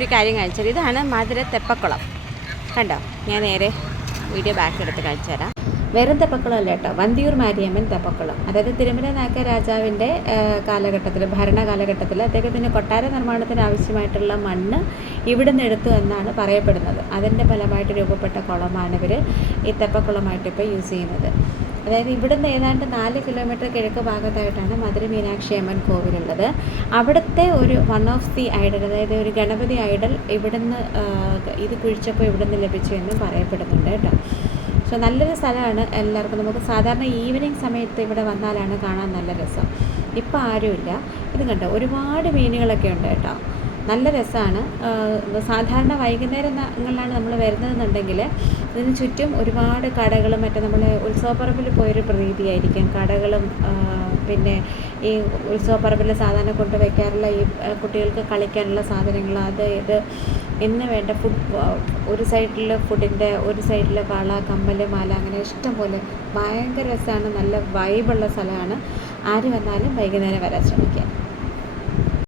ഒരു കാര്യം കാണിച്ചത്. ഇതാണ് മധുര തെപ്പക്കുളം. കണ്ടോ? ഞാൻ നേരെ വീഡിയോ ബാക്ക് എടുത്ത് കാണിച്ചു തരാം. വെറും തെപ്പക്കുളം അല്ല കേട്ടോ, വന്തിയൂർ മാരിയമ്മൻ തെപ്പക്കുളം. അതായത് തിരുമല നായക്ക രാജാവിൻ്റെ കാലഘട്ടത്തിൽ, ഭരണകാലഘട്ടത്തിൽ അദ്ദേഹത്തിൻ്റെ കൊട്ടാര നിർമ്മാണത്തിന് ആവശ്യമായിട്ടുള്ള മണ്ണ് ഇവിടെ നിന്ന് എടുത്തു എന്നാണ് പറയപ്പെടുന്നത്. അതിൻ്റെ ഫലമായിട്ട് രൂപപ്പെട്ട കുളമാണ് ഇവർ ഈ തെപ്പക്കുളമായിട്ട് ഇപ്പോൾ യൂസ് ചെയ്യുന്നത്. അതായത് ഇവിടുന്ന് ഏതാണ്ട് 4 കിലോമീറ്റർ കിഴക്ക് ഭാഗത്തായിട്ടാണ് മധുര മീനാക്ഷി അമ്മൻ കോവിലുള്ളത്. അവിടുത്തെ ഒരു വൺ ഓഫ് ദി ഐഡൽ, അതായത് ഒരു ഗണപതി ഐഡൽ ഇവിടുന്ന് ഇത് കുഴിച്ചപ്പോൾ ഇവിടുന്ന് ലഭിച്ചു എന്നും പറയപ്പെടുന്നുണ്ട് കേട്ടോ. സോ നല്ലൊരു സ്ഥലമാണ് എല്ലാവർക്കും. നമുക്ക് സാധാരണ ഈവനിങ് സമയത്ത് ഇവിടെ വന്നാലാണ് കാണാൻ നല്ല രസം. ഇപ്പം ആരുമില്ല. ഇത് കണ്ടോ, ഒരുപാട് മീനുകളൊക്കെ ഉണ്ട് കേട്ടോ. നല്ല രസമാണ്. സാധാരണ വൈകുന്നേരങ്ങളിലാണ് നമ്മൾ വരുന്നതെന്നുണ്ടെങ്കിൽ ഇതിന് ചുറ്റും ഒരുപാട് കടകളും മറ്റേ നമ്മൾ ഉത്സവപ്പറമ്പിൽ പോയൊരു പ്രതീതിയായിരിക്കും. കടകളും പിന്നെ ഈ ഉത്സവപ്പറമ്പിൽ സാധാരണ കൊണ്ടുവയ്ക്കാറുള്ള ഈ കുട്ടികൾക്ക് കളിക്കാനുള്ള സാധനങ്ങൾ, അത് ഇത് എന്ന് വേണ്ട ഫുഡ്, ഒരു സൈഡിൽ ഫുഡിൻ്റെ, ഒരു സൈഡിൽ വള, കമ്മൽ, മാല, അങ്ങനെ ഇഷ്ടം പോലെ. ഭയങ്കര രസമാണ്. നല്ല വൈബുള്ള സ്ഥലമാണ്. ആര് വന്നാലും വൈകുന്നേരം വരാൻ ശ്രമിക്കുക.